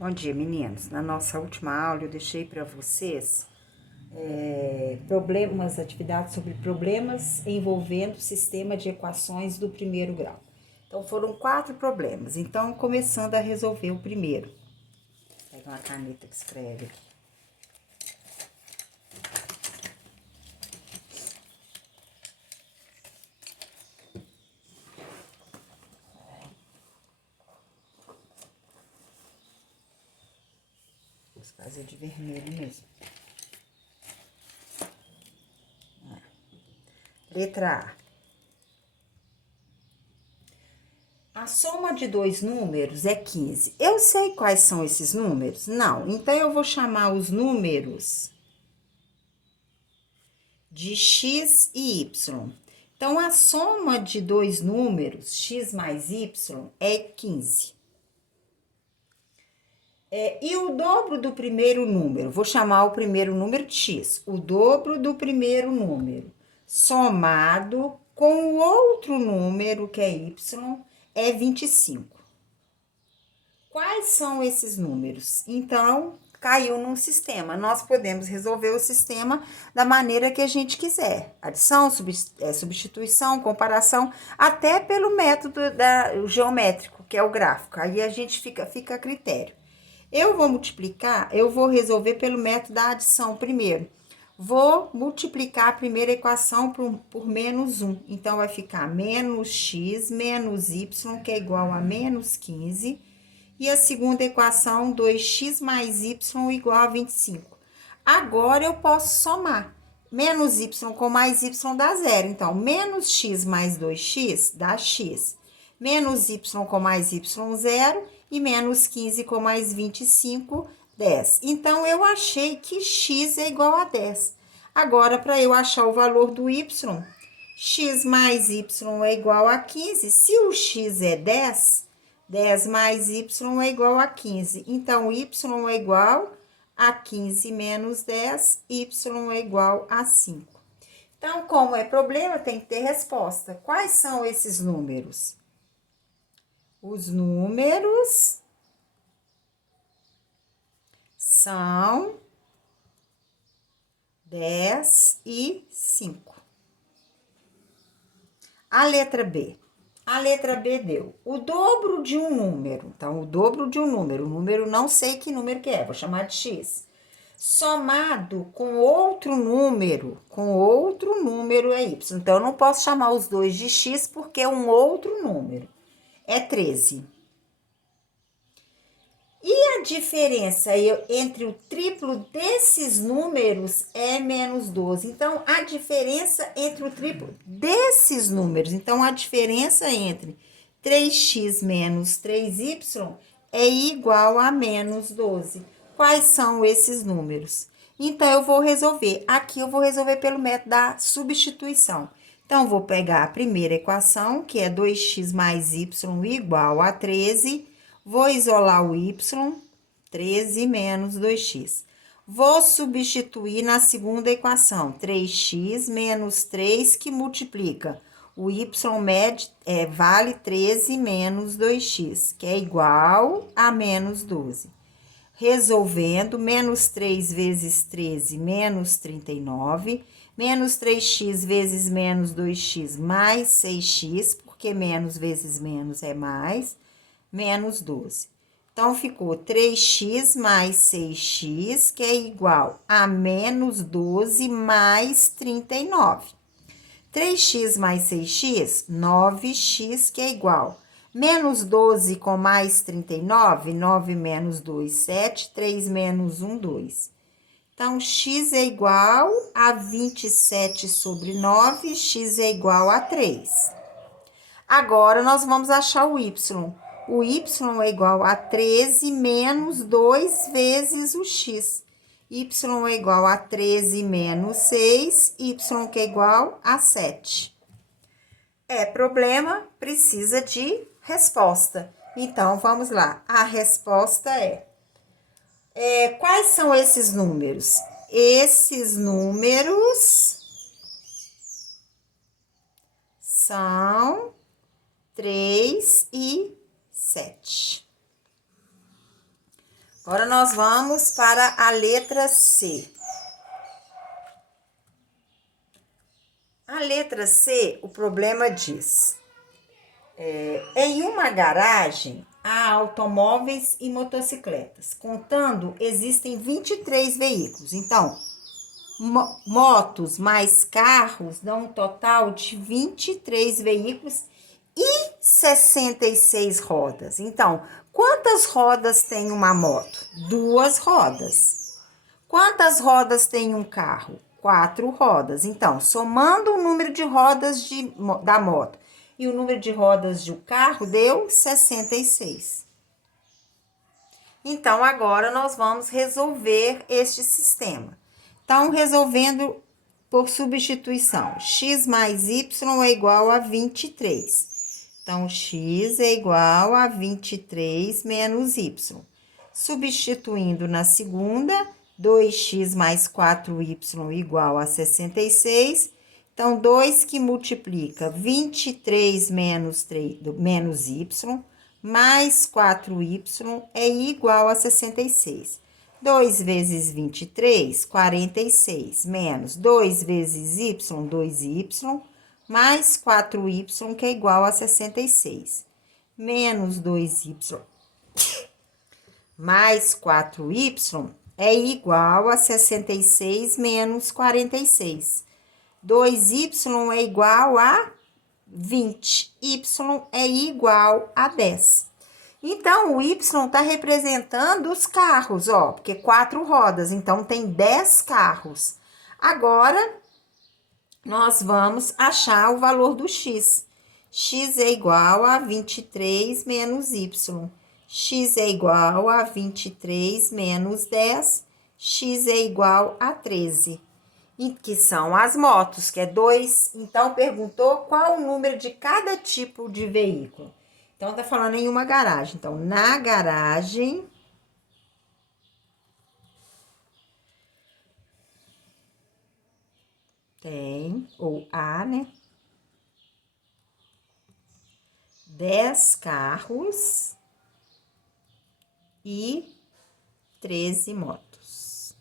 Bom dia, meninos. Na nossa última aula eu deixei para vocês atividades sobre problemas envolvendo o sistema de equações do primeiro grau. Então foram 4 problemas. Então, começando a resolver o primeiro. Pega uma caneta que escreve aqui. Vou fazer de vermelho mesmo. Letra A. A soma de dois números é 15. Eu sei quais são esses números? Não. Então, eu vou chamar os números de x e y. Então, a soma de dois números, x mais y, é 15. E o dobro do primeiro número, vou chamar o primeiro número de x. O dobro do primeiro número, somado com o outro número, que é y, é 25. Quais são esses números? Então, caiu num sistema. Nós podemos resolver o sistema da maneira que a gente quiser. Adição, substituição, comparação, até pelo método geométrico, que é o gráfico. Aí a gente fica a critério. Eu vou multiplicar, eu vou resolver pelo método da adição primeiro. Vou multiplicar a primeira equação por menos 1. Então, vai ficar menos x menos y, que é igual a menos 15. E a segunda equação, 2x mais y igual a 25. Agora, eu posso somar. Menos y com mais y dá zero. Então, menos x mais 2x dá x. Menos y com mais y, 0. E menos 15 com mais 25, 10. Então, eu achei que x é igual a 10. Agora, para eu achar o valor do y, x mais y é igual a 15. Se o x é 10, 10 mais y é igual a 15. Então, y é igual a 15 menos 10, y é igual a 5. Então, como é problema, tem que ter resposta. Quais são esses números? Os números são 10 e 5. A letra B. A letra B deu o dobro de um número. Então, o dobro de um número. O número não sei que número que é, vou chamar de x. Somado com outro número é y. Então, eu não posso chamar os dois de x porque é um outro número. É 13. E a diferença entre o triplo desses números é menos 12. Então, a diferença entre o triplo desses números, então, a diferença entre 3x menos 3y é igual a menos 12. Quais são esses números? Então, eu vou resolver. Aqui, eu vou resolver pelo método da substituição. Então, vou pegar a primeira equação, que é 2x mais y igual a 13. Vou isolar o y, 13 menos 2x. Vou substituir na segunda equação, 3x menos 3, que multiplica. O y vale 13 menos 2x, que é igual a menos 12. Resolvendo, menos 3 vezes 13, menos 39. Menos 3x vezes menos 2x, mais 6x, porque menos vezes menos é mais, menos 12. Então, ficou 3x mais 6x, que é igual a menos 12 mais 39. 3x mais 6x, 9x, que é igual. Menos 12 com mais 39, 9 menos 2, 7, 3 menos 1, 2. Então, x é igual a 27 sobre 9, x é igual a 3. Agora, nós vamos achar o y. O y é igual a 13 menos 2 vezes o x. Y é igual a 13 menos 6, y que é igual a 7. Problema, precisa de resposta. Então, vamos lá. A resposta quais são esses números? Esses números são 3 e 7. Agora nós vamos para a letra C. A letra C, o problema diz: em uma garagem há automóveis e motocicletas. Contando, existem 23 veículos. Então, motos mais carros dão um total de 23 veículos e 66 rodas. Então, quantas rodas tem uma moto? 2 rodas. Quantas rodas tem um carro? 4 rodas. Então, somando o número de rodas da moto e o número de rodas do carro, deu 66. Então, agora nós vamos resolver este sistema. Então, resolvendo por substituição, x mais y é igual a 23. Então, x é igual a 23 menos y. Substituindo na segunda, 2x mais 4y igual a 66. Então, 2 que multiplica 23 menos y, mais 4y é igual a 66. 2 vezes 23, 46, menos 2 vezes y, 2y, mais 4y, que é igual a 66. Menos 2y, mais 4y, é igual a 66 menos 46. 2y é igual a 20. Y é igual a 10. Então, o y está representando os carros, ó, porque 4 rodas, então tem 10 carros. Agora, nós vamos achar o valor do x. X é igual a 23 menos y. X é igual a 23 menos 10. X é igual a 13. E que são as motos, que é 2. Então, perguntou qual o número de cada tipo de veículo. Então, tá falando em uma garagem. Então, na garagem, tem, ou há, né? 10 carros e 13 motos.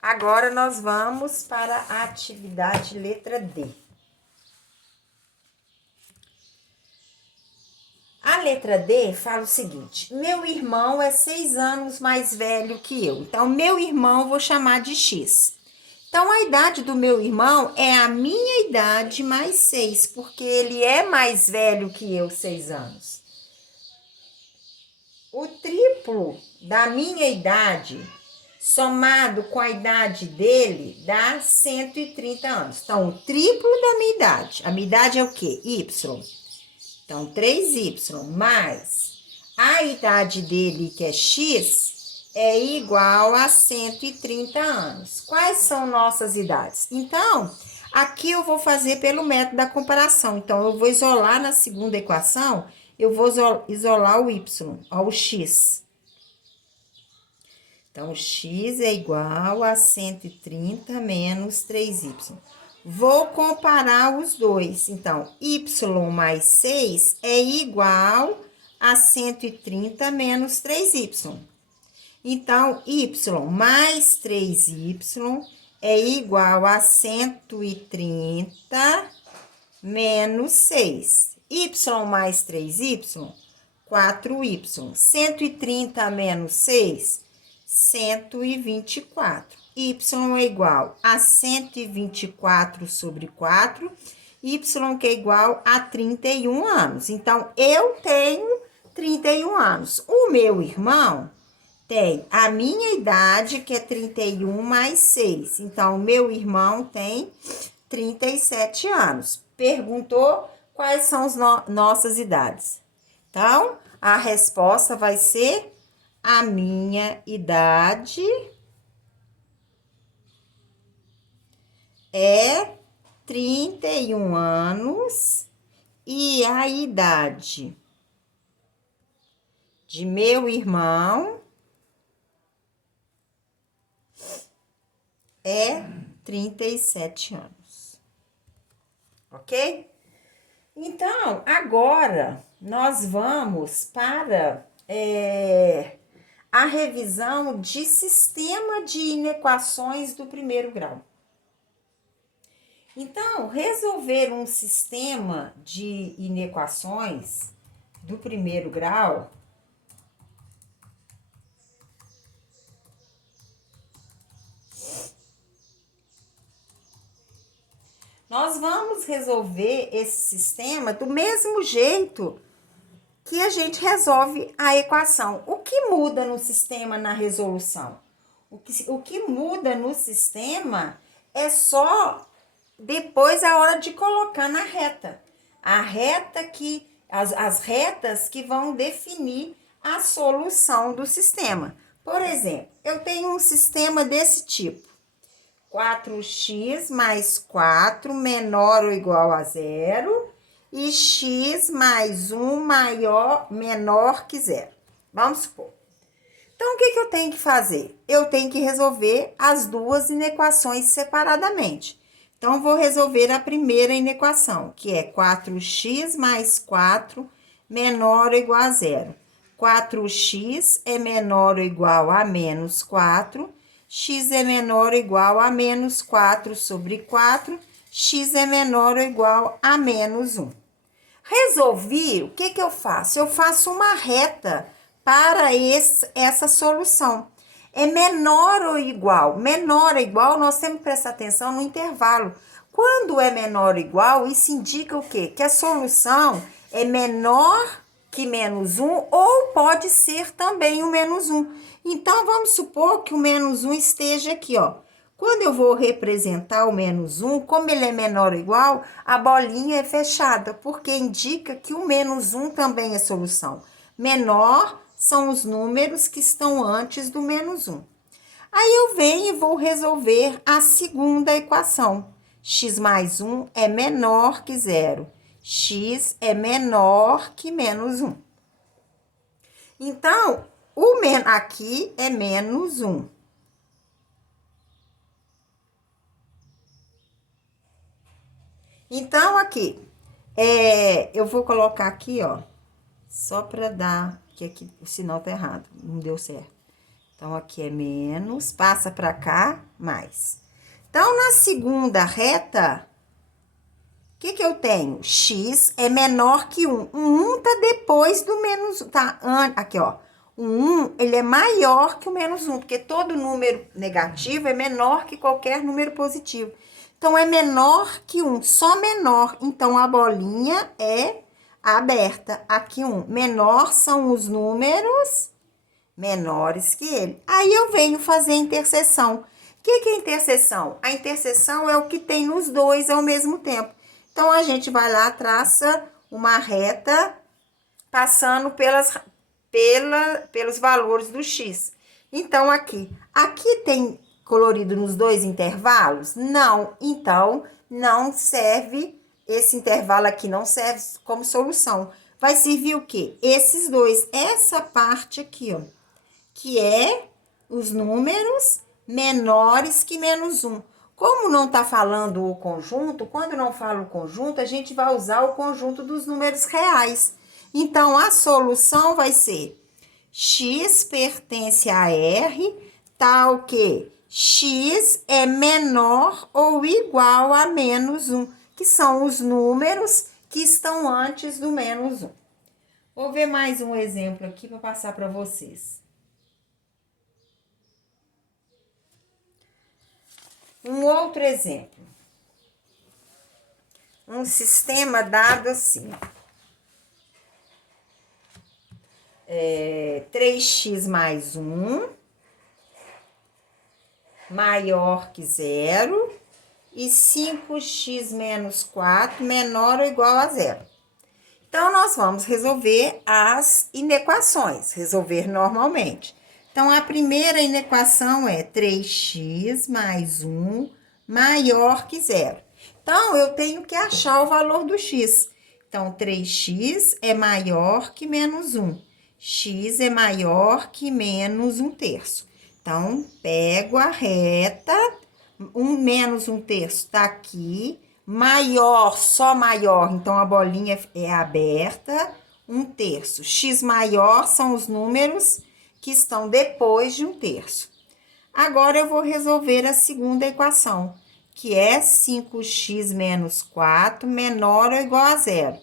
Agora, nós vamos para a atividade letra D. A letra D fala o seguinte: meu irmão é 6 anos mais velho que eu. Então, meu irmão eu vou chamar de X. Então, a idade do meu irmão é a minha idade mais 6, porque ele é mais velho que eu, 6 anos. O triplo da minha idade, somado com a idade dele, dá 130 anos. Então, o triplo da minha idade. A minha idade é o quê? Y. Então, 3y mais a idade dele, que é x, é igual a 130 anos. Quais são nossas idades? Então, aqui eu vou fazer pelo método da comparação. Então, eu vou isolar na segunda equação, eu vou isolar o y, ao x. Então, x é igual a 130 menos 3y. Vou comparar os dois. Então, y mais 6 é igual a 130 menos 3y. Então, y mais 3y é igual a 130 menos 6. Y mais 3y, 4y. 130 menos 6, 124. Y é igual a 124 sobre 4, y que é igual a 31 anos. Então, eu tenho 31 anos. O meu irmão tem a minha idade, que é 31 mais 6. Então, o meu irmão tem 37 anos. Perguntou quais são as nossas idades. Então, a resposta vai ser: a minha idade é 31 anos e a idade de meu irmão é 37 anos. Ok? Então, agora nós vamos para a revisão de sistema de inequações do primeiro grau. Então, resolver um sistema de inequações do primeiro grau nós vamos resolver esse sistema do mesmo jeito que a gente resolve a equação. O que muda no sistema na resolução? O que muda no sistema é só depois a hora de colocar na reta. A reta que, as retas que vão definir a solução do sistema. Por exemplo, eu tenho um sistema desse tipo. 4x mais 4 menor ou igual a zero e x mais 1 menor que zero. Vamos supor. Então, o que eu tenho que fazer? Eu tenho que resolver as duas inequações separadamente. Então, vou resolver a primeira inequação, que é 4x mais 4 menor ou igual a zero. 4x é menor ou igual a menos 4, x é menor ou igual a menos 4 sobre 4, x é menor ou igual a menos 1. Resolvi, o que eu faço? Eu faço uma reta para essa solução. É menor ou igual? Menor ou igual, nós temos que prestar atenção no intervalo. Quando é menor ou igual, isso indica o quê? Que a solução é menor que menos 1 ou pode ser também o menos 1. Então, vamos supor que o menos 1 esteja aqui, ó. Quando eu vou representar o menos 1, como ele é menor ou igual, a bolinha é fechada, porque indica que o menos 1 também é solução. Menor são os números que estão antes do menos 1. Aí eu venho e vou resolver a segunda equação. X mais 1 é menor que zero. X é menor que menos 1. Então, aqui é menos 1. Então, aqui, eu vou colocar aqui, ó, só para dar, que aqui o sinal tá errado, não deu certo. Então, aqui é menos, passa para cá, mais. Então, na segunda reta, o que eu tenho? X é menor que 1. O 1 tá depois do menos 1, tá? Aqui, ó. O 1, ele é maior que o menos 1, porque todo número negativo é menor que qualquer número positivo. Então, é menor que 1, só menor. Então, a bolinha é aberta. Aqui, 1. Menor são os números menores que ele. Aí, eu venho fazer a interseção. O que é interseção? A interseção é o que tem os dois ao mesmo tempo. Então, a gente vai lá, traça uma reta passando pelos valores do x. Então, aqui tem colorido nos dois intervalos? Não. Então, não serve, esse intervalo aqui não serve como solução. Vai servir o quê? Esses dois, essa parte aqui, ó, que é os números menores que menos 1. Como não está falando o conjunto, quando não fala o conjunto, a gente vai usar o conjunto dos números reais. Então, a solução vai ser x pertence a R, tal que x é menor ou igual a menos 1, que são os números que estão antes do menos 1. Vou ver mais um exemplo aqui para passar para vocês. Um outro exemplo. Um sistema dado assim. 3x mais 1 maior que zero e 5x menos 4 menor ou igual a zero. Então, nós vamos resolver as inequações, resolver normalmente. Então, a primeira inequação é 3x mais 1 maior que zero. Então, eu tenho que achar o valor do x. Então, 3x é maior que menos 1. X é maior que menos 1/3. Então, pego a reta, menos 1/3 está aqui. Maior, só maior, então a bolinha é aberta. um terço. X maior são os números que estão depois de um terço. Agora, eu vou resolver a segunda equação, que é 5x menos 4 menor ou igual a zero.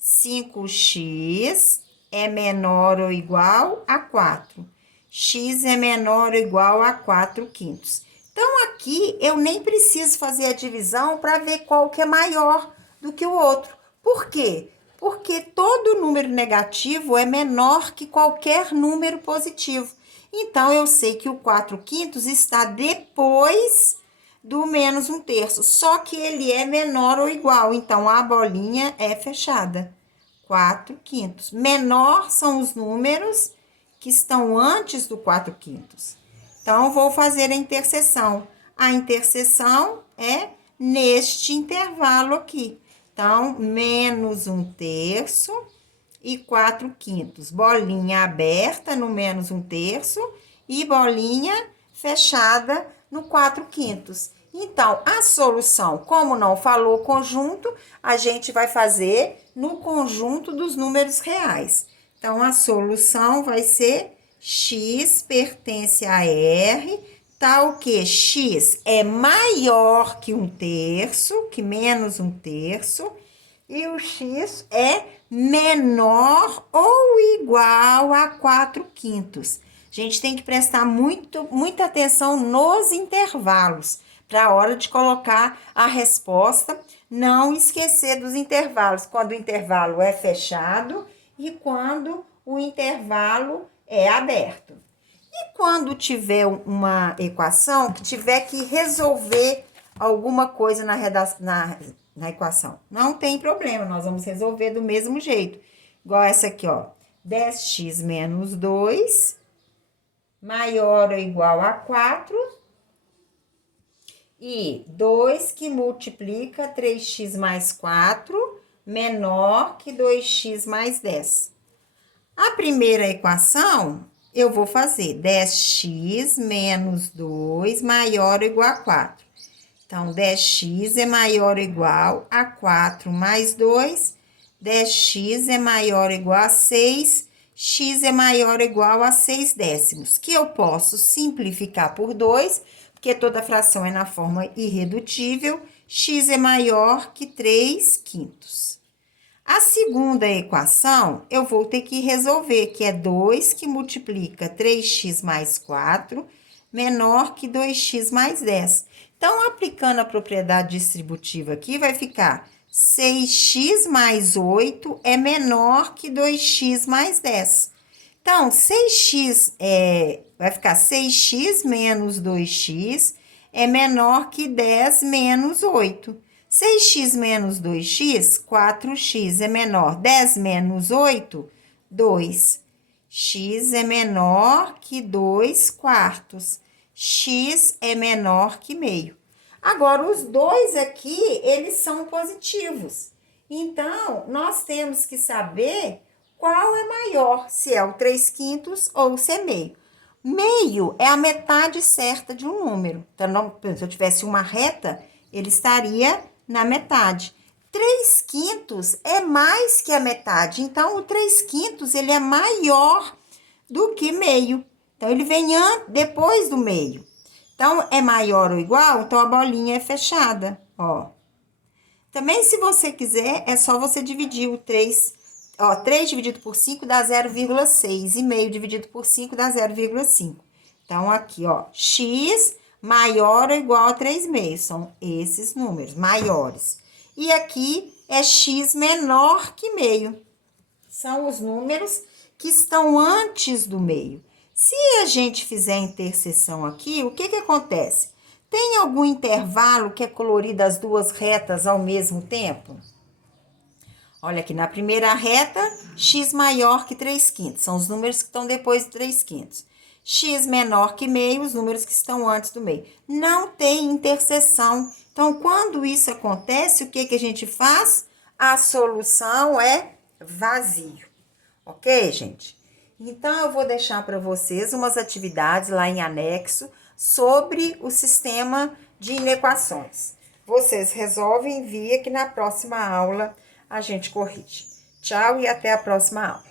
5x é menor ou igual a 4. X é menor ou igual a 4/5. Então, aqui, eu nem preciso fazer a divisão para ver qual que é maior do que o outro. Por quê? Porque todo número negativo é menor que qualquer número positivo. Então, eu sei que o 4/5 está depois do menos um terço, só que ele é menor ou igual, então a bolinha é fechada. 4/5. Menor são os números que estão antes do 4/5. Então, vou fazer a interseção. A interseção é neste intervalo aqui. Então, menos um terço e 4/5. Bolinha aberta no menos um terço e bolinha fechada no 4/5. Então, a solução, como não falou conjunto, a gente vai fazer no conjunto dos números reais. Então, a solução vai ser x pertence a R, tal que x é maior que um terço, que menos um terço, e o x é menor ou igual a 4/5. A gente tem que prestar muita atenção nos intervalos, para a hora de colocar a resposta, não esquecer dos intervalos, quando o intervalo é fechado e quando o intervalo é aberto. E quando tiver uma equação que tiver que resolver alguma coisa na equação, não tem problema, nós vamos resolver do mesmo jeito. Igual essa aqui, ó. 10x menos 2 maior ou igual a 4. E 2 que multiplica 3x mais 4 menor que 2x mais 10. A primeira equação, eu vou fazer 10x menos 2 maior ou igual a 4. Então, 10x é maior ou igual a 4 mais 2. 10x é maior ou igual a 6. X é maior ou igual a 6 décimos, que eu posso simplificar por 2, porque toda fração é na forma irredutível. X é maior que 3/5. A segunda equação, eu vou ter que resolver, que é 2 que multiplica 3x mais 4, menor que 2x mais 10. Então, aplicando a propriedade distributiva aqui, vai ficar 6x mais 8 é menor que 2x mais 10. Então, 6x vai ficar 6x menos 2x é menor que 10 menos 8. 6x menos 2x, 4x é menor. 10 menos 8, 2. X é menor que 2/4. X é menor que meio. Agora, os dois aqui, eles são positivos. Então, nós temos que saber qual é maior, se é o 3/5 ou se é meio. Meio é a metade certa de um número. Então, se eu tivesse uma reta, ele estaria na metade. 3/5 é mais que a metade. Então, o 3/5 ele é maior do que meio. Então, ele vem depois do meio. Então, é maior ou igual, então a bolinha é fechada, ó. Também, se você quiser, é só você dividir o 3, ó, 3 dividido por 5 dá 0,6, e meio dividido por 5 dá 0,5. Então, aqui, ó, x maior ou igual a 3/2, são esses números maiores. E aqui é x menor que meio, são os números que estão antes do meio. Se a gente fizer a interseção aqui, o que acontece? Tem algum intervalo que é colorido as duas retas ao mesmo tempo? Olha aqui, na primeira reta, x maior que 3/5, são os números que estão depois de 3/5. X menor que meio, os números que estão antes do meio. Não tem interseção. Então, quando isso acontece, o que a gente faz? A solução é vazio. Ok, gente? Então, eu vou deixar para vocês umas atividades lá em anexo sobre o sistema de inequações. Vocês resolvem, envia que na próxima aula a gente corrige. Tchau e até a próxima aula.